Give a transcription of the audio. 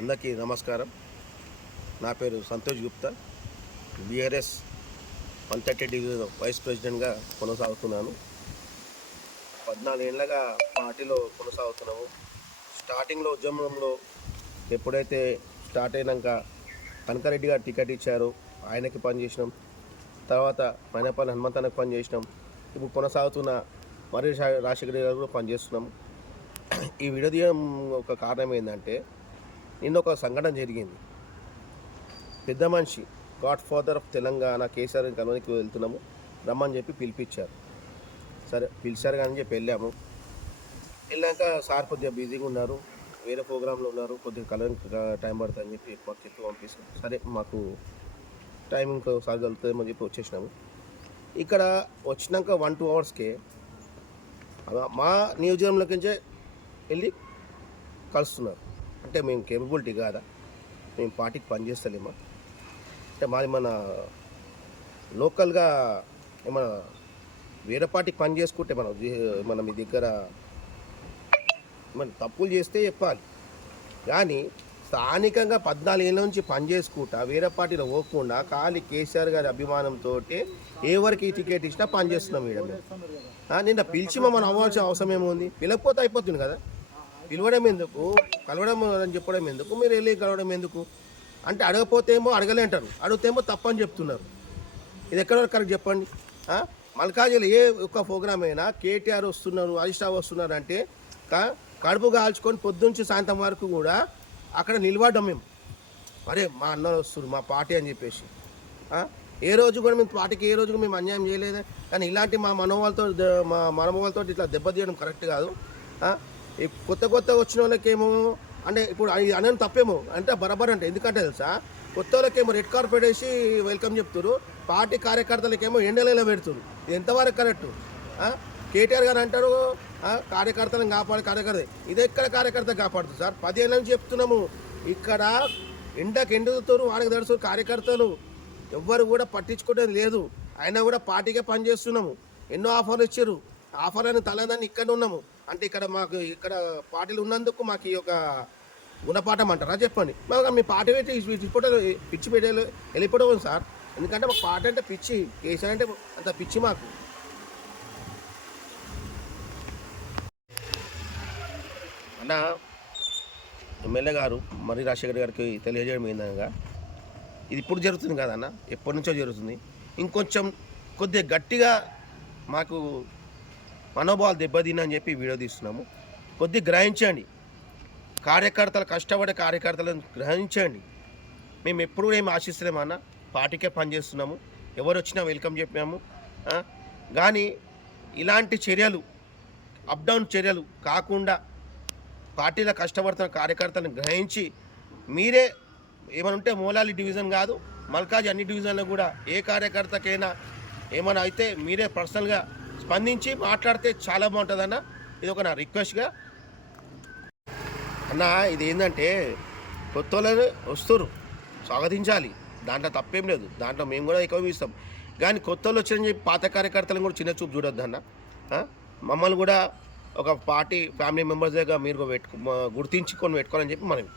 అందరికీ నమస్కారం. నా పేరు Santosh Gupta. BRS 130 division vice ప్రెసిడెంట్గా కొనసాగుతున్నాను. 14 ఏళ్ళగా పార్టీలో కొనసాగుతున్నాము. స్టార్టింగ్లో ఉద్యమంలో ఎప్పుడైతే స్టార్ట్ అయినాక కనకారెడ్డి గారు టికెట్ ఇచ్చారో ఆయనకి పనిచేసినాం. తర్వాత మైనపల్లి హనుమంతన్నకు పనిచేసినాం. ఇప్పుడు కొనసాగుతున్న మరి రాజశేఖర గారు కూడా పనిచేస్తున్నాము. ఈ విడదీయడం ఒక కారణం ఏంటంటే, నిన్న ఒక సంఘటన జరిగింది. పెద్ద మనిషి godfather of Telangana KCR కలవనికి వెళ్తున్నాము, రమ్మని చెప్పి పిలిపించారు. సరే పిలిచారు కానీ చెప్పి వెళ్ళాము. వెళ్ళాక సార్ కొద్దిగా బిజీగా ఉన్నారు, వేరే ప్రోగ్రాంలో ఉన్నారు, కొద్దిగా కలవడానికి టైం పడుతుందని చెప్పి మాకు చెప్పి పంపిస్తాం. సరే మాకు టైం ఇంకోసారి కలుగుతుందని చెప్పి వచ్చేసినాము. ఇక్కడ వచ్చినాక 1-2 అవర్స్కే మా నియోజకవర్గంలోకి నుంచే వెళ్ళి కలుస్తున్నారు. అంటే మేము కేపబిలిటీ కాదా? మేము పార్టీకి పనిచేస్తలేమా? అంటే మాది మన లోకల్గా ఏమన్నా వేరే పార్టీకి పని చేసుకుంటే మన మీ దగ్గర మన తప్పులు చేస్తే చెప్పాలి. కానీ స్థానికంగా 14 ఏళ్ళ నుంచి పని చేసుకుంటా వేరే పార్టీలో పోకుండా ఖాళీ కేసీఆర్ గారి అభిమానంతో ఎవరికి టికెట్ ఇచ్చినా పని చేస్తున్నాం. నిన్న పిలిచి మమ్మల్ని అవ్వాల్సిన అవసరం ఏముంది? పిలకపోతే అయిపోతుంది కదా. పిలవడం ఎందుకు, కలవడం అని చెప్పడం ఎందుకు, మీరు వెళ్ళి కలవడం ఎందుకు అంటే అడగపోతే ఏమో అడగలే అంటారు, అడిగితేమో తప్పని చెప్తున్నారు. ఇది ఎక్కడ కరెక్ట్ చెప్పండి. మల్కాజ్గిరిలో ఏ ఒక్క ప్రోగ్రామ్ అయినా కేటీఆర్ వస్తున్నారు, హరీష్ రావు వస్తున్నారు అంటే కడుపు కాల్చుకొని పొద్దుంచి సాయంత్రం వరకు కూడా అక్కడ నిలబడ్డాం మేము. అరే మా అన్నలు వస్తున్నారు, మా పార్టీ అని చెప్పేసి. ఏ రోజు కూడా మేము పార్టీకి ఏ రోజు మేము అన్యాయం చేయలేదే. కానీ ఇలాంటి మా మనోభావాలతో ఇట్లా దెబ్బతీయడం కరెక్ట్ కాదు. కొత్త వచ్చిన వాళ్ళకేమో అంటే ఇప్పుడు అనేది తప్పేమో అంటే బరాబర్ అంటే, ఎందుకంటే తెలుసా, కొత్త వాళ్ళకేమో రెడ్ కార్పెట్ వేసి వెల్కమ్ చెప్తారు, పార్టీ కార్యకర్తలకేమో ఎండలేలా పెడుతున్నారు. ఇది ఎంతవరకు కరెక్టు? కేటీఆర్ గారు అంటారు కార్యకర్తలను కార్యకర్త ఇది ఎక్కడ కార్యకర్త కాపాడుతుంది సార్? 10 ఏళ్ళ నుంచి చెప్తున్నాము. ఇక్కడ ఎండకు ఎండుతారు, వానకు తడుస్తారు కార్యకర్తలు. ఎవ్వరు కూడా పట్టించుకోవడం లేదు. అయినా కూడా పార్టీకే పనిచేస్తున్నాము. ఎన్నో ఆఫర్లు ఇచ్చారు, ఆఫర్లను తలదాన్ని ఇక్కడ ఉన్నాము. అంటే మాకు ఇక్కడ పార్టీలు ఉన్నందుకు మాకు ఈ యొక్క గుణపాఠం అంటారా చెప్పండి. మాకు మీ పార్టీ పెట్టి పిచ్చి పెట్టే వెళ్ళిపోవడం సార్. ఎందుకంటే మాకు పార్టీ అంటే పిచ్చి, కేసీఆర్ అంటే అంత పిచ్చి మాకు. అన్న ఎమ్మెల్యే గారు మరి రాజశేఖర్ గారికి తెలియజేయడం ఏందనగా, ఇది ఇప్పుడు జరుగుతుంది కదన్న, ఎప్పటి నుంచో జరుగుతుంది. ఇంకొంచెం కొద్దిగా గట్టిగా మాకు మనోభావాలు దెబ్బతిని చెప్పి వీడియో తీస్తున్నాము. కొద్దిగా గ్రహించండి, కార్యకర్తలు కష్టపడే కార్యకర్తలను గ్రహించండి. మేము ఎప్పుడు ఏమి ఆశిస్తలేమన్నా, పార్టీకే పనిచేస్తున్నాము, ఎవరు వచ్చినా వెల్కమ్ చెప్పాము. కానీ ఇలాంటి చర్యలు అప్ డౌన్ చర్యలు కాకుండా పార్టీలో కష్టపడుతున్న కార్యకర్తలను గ్రహించి మీరే ఏమైనా ఉంటే మూలాలి డివిజన్ కాదు, మల్కాజ్ అన్ని డివిజన్లో కూడా ఏ కార్యకర్తకైనా ఏమైనా అయితే మీరే పర్సనల్గా స్పందించి మాట్లాడితే చాలా బాగుంటుంది అన్న. ఇది ఒక నా రిక్వెస్ట్గా అన్న. ఇది ఏంటంటే కొత్త వాళ్ళని వస్తారు, స్వాగతించాలి, దాంట్లో తప్పేం లేదు, దాంట్లో మేము కూడా ఎక్కువ ఇస్తాం. కానీ కొత్త వాళ్ళు వచ్చారని చెప్పి పాత కార్యకర్తలను కూడా చిన్న చూపు చూడొద్దు అన్న. మమ్మల్ని కూడా ఒక పార్టీ ఫ్యామిలీ మెంబర్స్ దగ్గర మీరు గుర్తించుకొని పెట్టుకోవాలని చెప్పి మనం